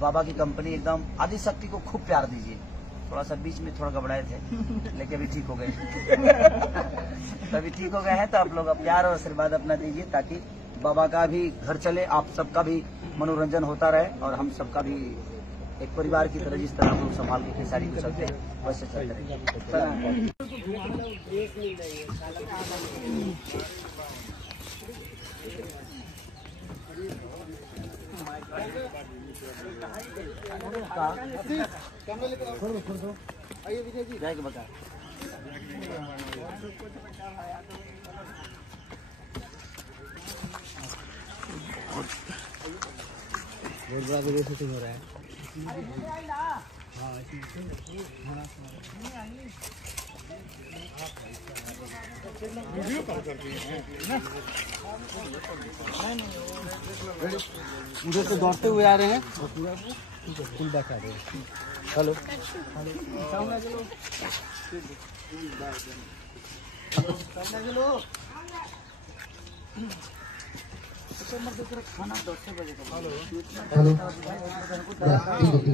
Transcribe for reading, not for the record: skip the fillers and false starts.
बाबा की कंपनी एकदम आदिशक्ति को खूब प्यार दीजिए। थोड़ा सा बीच में थोड़ा घबराए थे लेकिन अभी ठीक हो गए। अभी ठीक हो गए हैं तो आप लोग प्यार और आशीर्वाद अपना दीजिए ताकि बाबा का भी घर चले, आप सबका भी मनोरंजन होता रहे और हम सबका भी एक परिवार की तरह जिस तरह हम लोग संभाल के खेसारी को चलते हैं वैसे चलते रहेंगे। बहुत बड़ा वीडियो शूटिंग हो रहा है। उधर से दौड़ते हुए आ रहे हैं फुल बैक आ रहे हैं। हेलो खाना 10 बजे का। हेलो